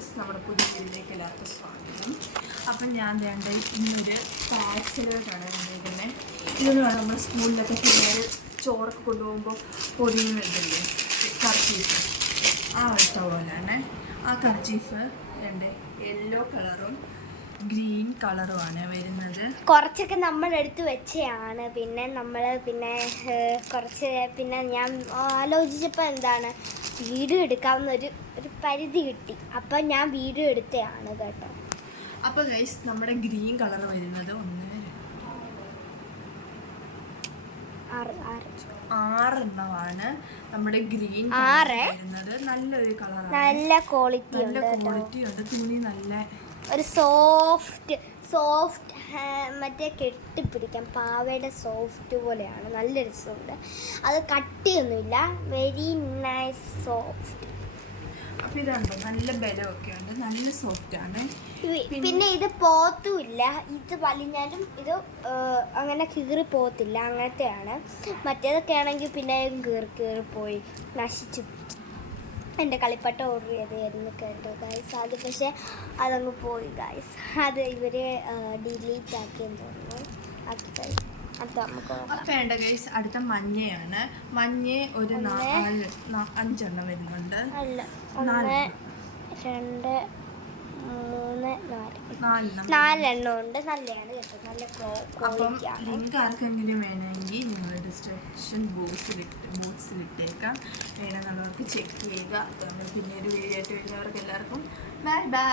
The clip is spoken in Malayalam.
ഗൈസ് നമ്മുടെ പുതിയ വീട്ടിലേക്ക് എല്ലാവർക്കും സ്വാഗതം. അപ്പം ഞാൻ വേണ്ട ഇന്നൊരു പാഴ്സലുകളാണ് കൊണ്ടുവരുന്നത് ഇതെന്ന് പറഞ്ഞാൽ നമ്മുടെ സ്കൂളിലൊക്കെ പിള്ളേർ ചോറൊക്കെ കൊണ്ടുപോകുമ്പോൾ പൊതിയും ഇതില്ലേ കർച്ചീഫ് ആ ഒറ്റ പോലെയാണ് ആ കർച്ചീഫ് വേണ്ട യെല്ലോ കളറും ഗ്രീൻ കളറുമാണ് വരുന്നത്. കുറച്ചൊക്കെ നമ്മൾ എടുത്ത് വെച്ചതാണ് പിന്നെ നമ്മൾ പിന്നെ കുറച്ച് പിന്നെ ഞാൻ ആലോചിച്ചപ്പോൾ എന്താണ് വീഡിയോ എടുക്കാവുന്ന ഒരു ഒരു പരിധി കിട്ടി. അപ്പം ഞാൻ വീഡിയോ എടുത്തതാണ് കേട്ടോ. അപ്പോൾ ഗൈസ് നമ്മുടെ ഗ്രീൻ കളർ വരുന്നത് ഒന്ന് ആറെണ്ണമാണ്. നമ്മുടെ ഗ്രീൻ ആറ്? വരുന്നത്. നല്ലൊരു കളറാണ് നല്ല ക്വാളിറ്റി നല്ല ക്വാളിറ്റി ഉണ്ട്. തുണി നല്ല ഒരു സോഫ്റ്റ് സോഫ്റ്റ് മറ്റേ കെട്ടിപ്പിടിക്കാൻ പാവയുടെ സോഫ്റ്റ് പോലെയാണ്. നല്ല രസമുണ്ട് അത് കട്ടിയൊന്നുമില്ല. വെരി നൈസ് സോഫ്റ്റ് അപ്പൊ ഇതുണ്ട് നല്ല ബലമൊക്കെ ഉണ്ട് നല്ല സോഫ്റ്റ് ആണ്. പിന്നെ- ഇത് പോത്തുമില്ല ഇത് വലിഞ്ഞാലും ഇത് അങ്ങനെ കീറി പോകത്തില്ല അങ്ങനത്തെയാണ്. മറ്റേതൊക്കെ ആണെങ്കിൽ പിന്നെ കീറി കീറി പോയി നശിച്ചു. എന്റെ കളിപ്പട്ട ഓർഡർ ചെയ്തായിരുന്നു കേട്ടോ ഗായ്സ് അത് പക്ഷേ അതങ്ങ് പോയി ഗായ്സ് അത് ഇവർ ഡിലീറ്റ് ആക്കിയെന്ന് തോന്നുന്നു. ആക്കി വേണ്ട ഗൈസ് അടുത്ത മഞ്ഞയാണ്. മഞ്ഞ ഒരു നാല് അഞ്ചെണ്ണം വരുന്നുണ്ട്. രണ്ട് മൂന്ന് നാല്. നാലെണ്ണം. ഉണ്ട്. നല്ലതാണ് കേട്ടോ. നല്ല അപ്പം നിങ്ങൾക്ക് ലിങ്ക് ആർക്കെങ്കിലും വേണമെങ്കിൽ നിങ്ങൾ ഡിസ്ക്രിപ്ഷൻ ബോക്സിൽ ബോക്സിൽ ഇട്ടേക്കാം. വേണമെന്നുള്ളവർക്ക് ചെക്ക് ചെയ്യുക. പിന്നെ ഒരു വീഡിയോ ആയിട്ട് വരുന്നവർക്ക് എല്ലാവർക്കും ബൈ ബൈ